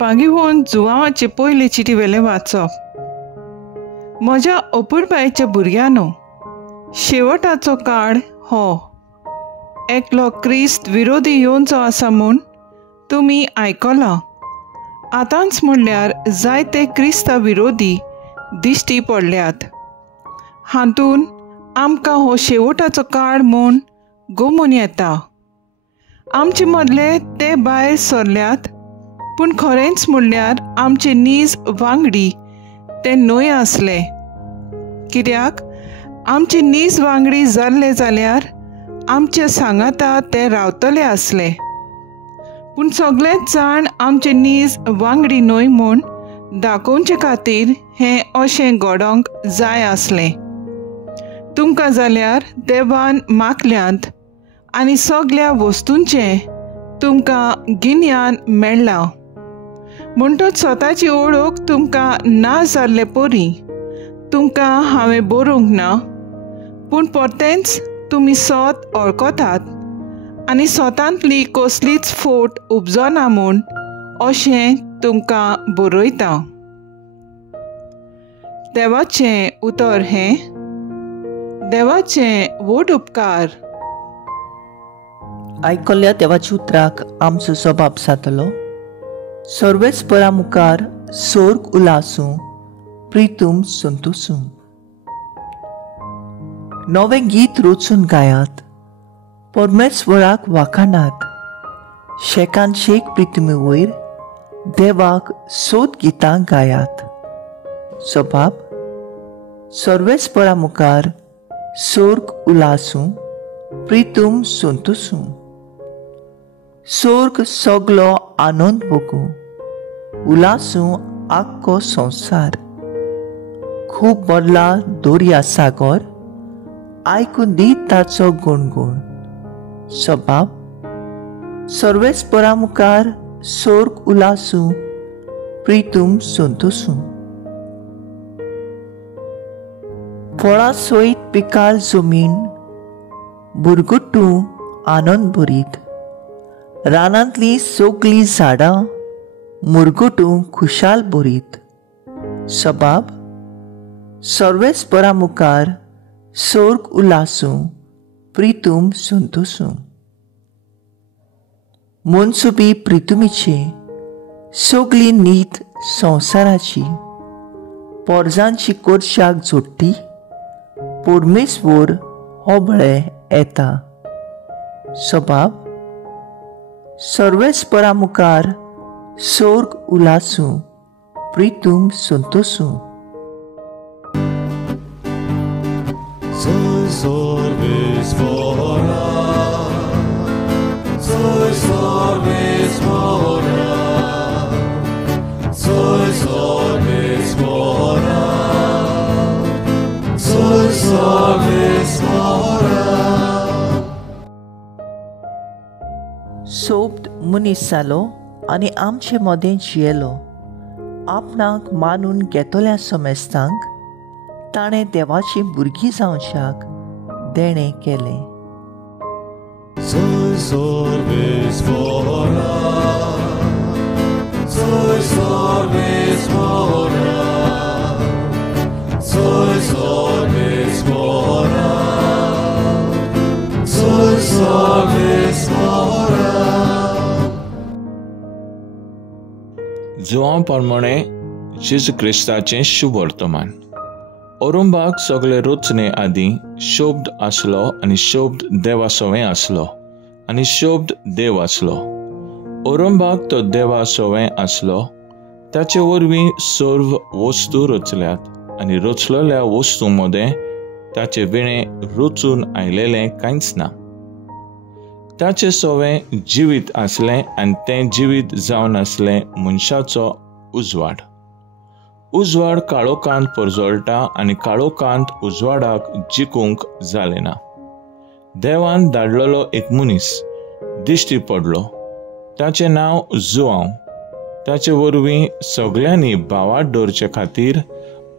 बागीवन जुवांवाचे पयले चिटी वेले वाचप. म्हज्या अपुरबायेच्या भुरग्यानो, शेवटाचो काळ हो. एकलो क्रिस्त विरोधी येवचो आसा म्हूण तुमी आयकलां. आतांच म्हणल्यार जायते क्रिस्ता विरोधी दिश्टी पडल्यात. हातून आमकां हो शेवटाचो काळ म्हूण गमून येता. आमचे मदले ते भायर सरल्यात, पूण खरेंच म्हणल्यार आमचे नीज वांगडी ते न्हय आसले. कित्याक आमचे नीज वांगडी जाल्ले जाल्यार आमच्या सांगाता ते रावतले आसले. पूण सगळेच जाण आमचे नीज वांगडी न्हय म्हूण दाखोवचे खातीर हें अशें घडोवंक जाय आसलें. तुमकां जाल्यार देवान मागल्यांत आनी सगळ्या वस्तूंचें तुमकां गिन्यान मेळ्ळां. म्हणटच स्वताची ओळख तुमकां ना जाल्ले परी तुमकां हांवें बरोवंक ना, पूण परतेंच तुमी स्वत वळखतात आनी स्वतांतली कसलीच फोट उपजना म्हूण अशें तुमकां बरयता. देवाचें उतर हें. देवाचें व्हड उपकार. आयकल्ल्या देवाच्या उतराक आमचो जबाब जातलो. सर्वेस्परा मुखार सोर्ग उलासूं, प्रितूम संतोसूं. नवें गीत रचून गायात, परमेश्वराक वाखाणात. शेकान शेक प्रितुमी वयर देवाक सोद गितां गायात. जबाब: सर्वेस्परा मुखार सोर्ग उलासूं, प्रितूम संतोसूं. सोर्ग सगलो आनंद भोगू, उलासूं आख्खो संवसार. खूब बदला दर्या सागर, आयकून दीत ताचो गुणगुण. जबाब: सर्वेस्परा मुखार सोर्ग उलासूं, प्रितूम संतोसूं. फळां सयत पिकाल जमीन, बुरगुट्टू आनंद भरीत. रानांतलीं सगळीं झाडां मुरगुटू खुशाल भरीत. जबाब: सर्वेस्परा मुखार सोर्ग उलासूं, प्रितूम संतोसूं. मनसुबी प्रितुमीची सगळी नीत संवसाराची. पोरजांची कोरशाक जोडटी, परमेश्वर होबळे येता. जबाब: सर्वेस्परा मुखार सोर्ग उलासूं, प्रितूम संतोसूं. Soy sorvespora, soy sorvespora, soy sorvespora, soy sorvespora. सोबत मनीस जालो आनी आमचे मदें जियेलो. आपणाक मानून घेतल्या समेस्तांक ताणें देवाची भुरगीं जावच्याक देणें केलें. Soy sorvespora, soy sorvespora, soy sorvespora, soy sorvespora. जुवां प्रमाणे जेजू क्रिस्ताचें शुभ वर्तमान. औरंबाक सगळे रचने आदीं शोब्द आसलो आनी शोब्द देवासोवें आसलो आनी शोब्द देव आसलो. औरंबाक तो देवासोवें आसलो. ताचे वरवीं सर्व वस्तू रचल्यात आनी रचलेल्या वस्तू मदें ताचे विणें रचून आयलेलें कांयच ना. ताचे सोवें जिवीत आसलें आनी तें जिवीत जावन आसलें मनशाचो उजवाड. उजवाड काळोखांत परजळटा आनी काळोखांत उजवाडाक जिखूंक जालें ना. देवान धाडलेलो एक मनीस दिश्टी पडलो. ताचें नांव जुआंव. ताचे वरवीं सगळ्यांनी भावार्थ दवरचे खातीर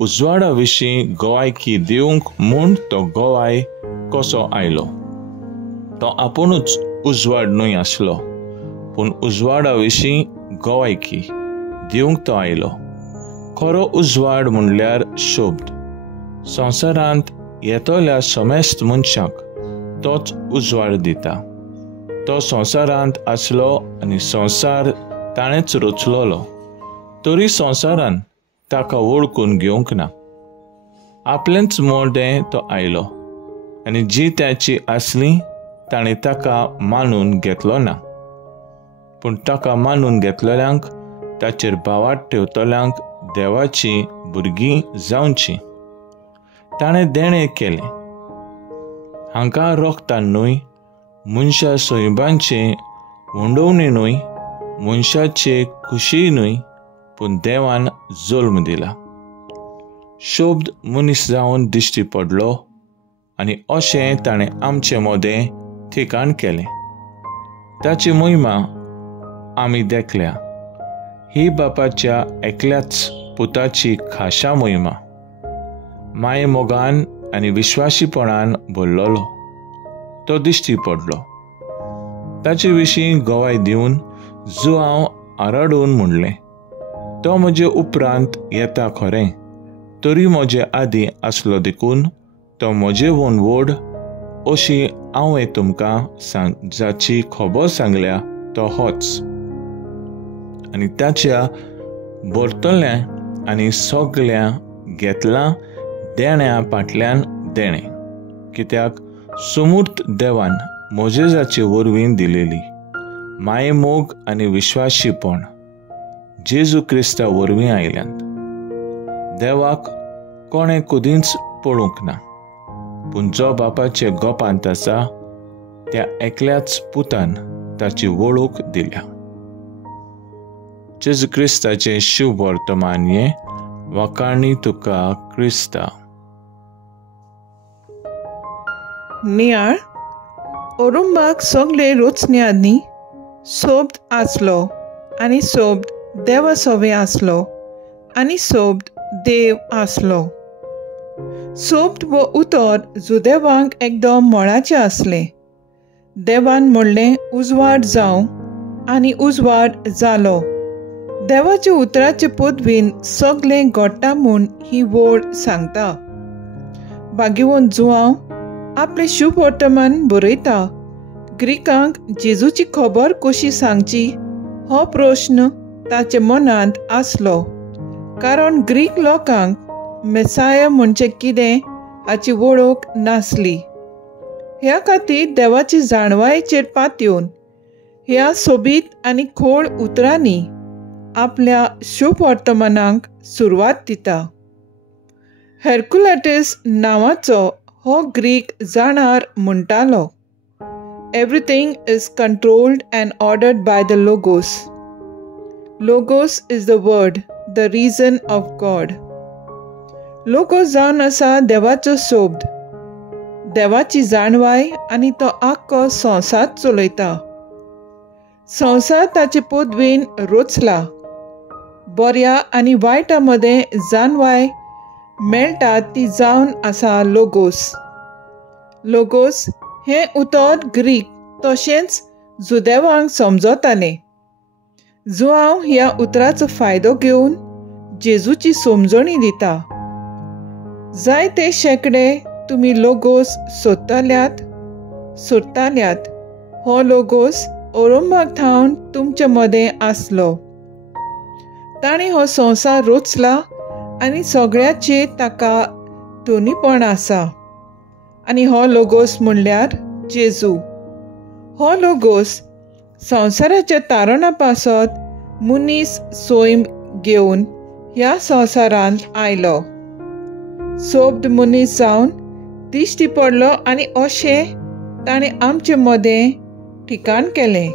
उजवाडा विशीं गोवायकी दिवंक म्हूण तो गोवाय कसो आयलो. तो आपुणूच उजवाड न्हय आसलो, पूण उजवाडा विशीं गोवायकी दिवंक तो आयलो. खरो उजवाड म्हणल्यार शोभद. संवसारांत येतल्या समेस्त मनशाक तोच उजवाड दिता. तो संवसारांत आसलो आनी संवसार ताणेंच रचलोलो, तरी संवसारान ताका वळखून घेवंक ना. आपलेंच मोडें तो आयलो आनी जी त्याची आसली ताणें ताका मानून घेतलो ना. पूण ताका मानून घेतलेल्यांक ताचेर भावाट ठेवतल्यांक देवाची भुरगीं जावची. ताणें देणें केलें. हांकां रोखतान न्हय, मनशा सोयबांचे वंडोवणी न्हय, मनशाचे खुशी न्हय, पूण देवान जल्म दिला. शोभद मनीस जावन दिश्टी पडलो आनी अशें ताणें आमचें मोदें ठिकाण केलें. ताची महिमा आमी देखल्या. ही बापाच्या एकल्याच पुताची खाशा महिमा. माये मोगान आनी विश्वासीपणान भरलोलो तो दिश्टी पडलो. ताचे विशीं गवाय दिवन जो हांव आराडून म्हणलें, तो म्हजे उपरांत येता खरें, तरी म्हजे आदीं आसलो देखून तो म्हजे वोन व्हड, अशी हांवें तुमकां जाची खबर सांगल्या तो होच. आनी ताच्या भरतल्या आनी सगल्या घेतलां देण्या फाटल्यान देणें, कित्याक समूर्त देवान मोजेजाचे वरवीं दिलेली माये मोग आनी विश्वासीपण जेजू क्रिस्ता वरवीं आयल्यांत. देवाक कोणें कदींच पळोवंक ना, पूण जो बापाचे गोपांत आसा त्या एकल्याच पुतान ताची वळख दिल्या. जेजू क्रिस्ताचें शुभ वर्तमान हें वखाणी तुका क्रिस्ता. नियाळ ओरुंबाक सगळे रोचणे आदीं सोबत आसलो आनी सोबत देवा सोवे आसलो आनी सोबत देव आसलो. सोबत वो उतर जुदेवांक एकदम मोळाचें आसलें. देवान म्हणलें उजवाड जावं आनी उजवाड जालो. देवाच्या उतराचे पदवीन सगळें घडटा म्हूण ही वोड सांगता. बागेवून जुवांव आपलें शुभ वर्तमान बरयता. ग्रीकांक जेजूची खबर कशी सांगची हो प्रश्न ताचे मनांत आसलो, कारण ग्रीक लोकांक मेसाया म्हणजे कितें हाची वळख नासली. ह्या खातीर देवाची जाणवायेचेर पातयेवन ह्या सोबीत आनी खोल उतरांनी आपल्या शुभ वर्तमानाक सुरवात दिता. हेरकुलाटीस नांवाचो हो ग्रीक जाणार म्हणटालो, everything is controlled and ordered by the logos. Logos is the word, the region of God. Logos जावन आसा देवाचो सोबद, देवाची जाणवाय, आनी तो आख्खो संवसार चलयता. संवसार ताचे पदवीन रचला. बऱ्या आनी वायटा मदें जाणवाय मेळटा ती जावन आसा लोगोस. लोगोस हें उतर ग्रीक तशेंच जुदेवांक समजतालें. जुआंव ह्या उतराचो फायदो घेवन जेजूची समजणी दिता. जायते शेकडे तुमी लोगोस सोदताल्यात. हो लोगोस ओरुंबाक थावन तुमचे मदें आसलो. ताणें हो संवसार रचला आनी सगळ्याचेर ताका दोनीपण आसा. आनी हो लोगोस म्हणल्यार जेजू. हो लोगोस संवसाराच्या तारणा पासत मनीस सोयम घेवन ह्या संवसारांत आयलो. सोबद मनीस जावन दिश्टी पडलो आनी अशें ताणें आमचे मदें ठिकाण केलें.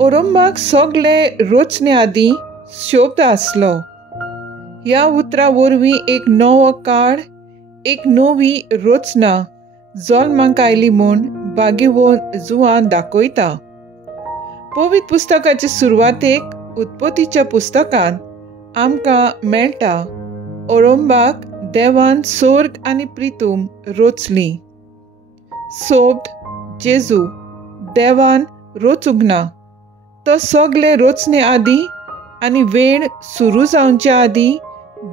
ओरुंबाक सगळे रचणे आदीं शोभत आसलो. ह्या उतरा वरवीं एक नवो काळ, एक नवी रचना जल्माक आयली म्हूण बागेवून जुआं दाखयता. पवित्र पुस्तकाचे सुरवातेक उत्पत्तीच्या पुस्तकांत आमकां मेळटा ओरुंबाक देवान स्वर्ग आनी पृथ्वी रचली. सोबत जेजू देवान रचूंक ना. तो सगळे रचणे आदीं आनी वेळ सुरू जावच्या आदीं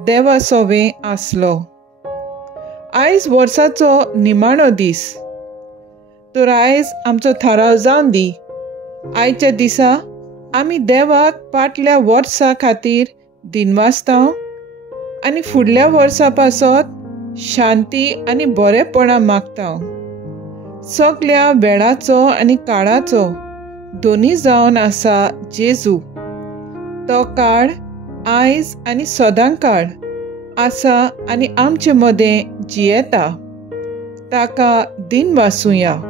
देवा सोवें आसलो. आयज वर्साचो निमाणो दीस, तर आयज आमचो थाराव जावन दी. आयच्या दिसा आमी देवाक फाटल्या वर्सा खातीर दिनवासतांव आनी फुडल्या वर्सा पासत शांती आनी बरेपणां मागतांव. सगल्या वेळाचो आनी काळाचो दोनी जावन आसा जेजू. तो काळ आयज आनी सदांकाळ आसा आनी आमचे मदें जियेता. ताका दिनवासूया.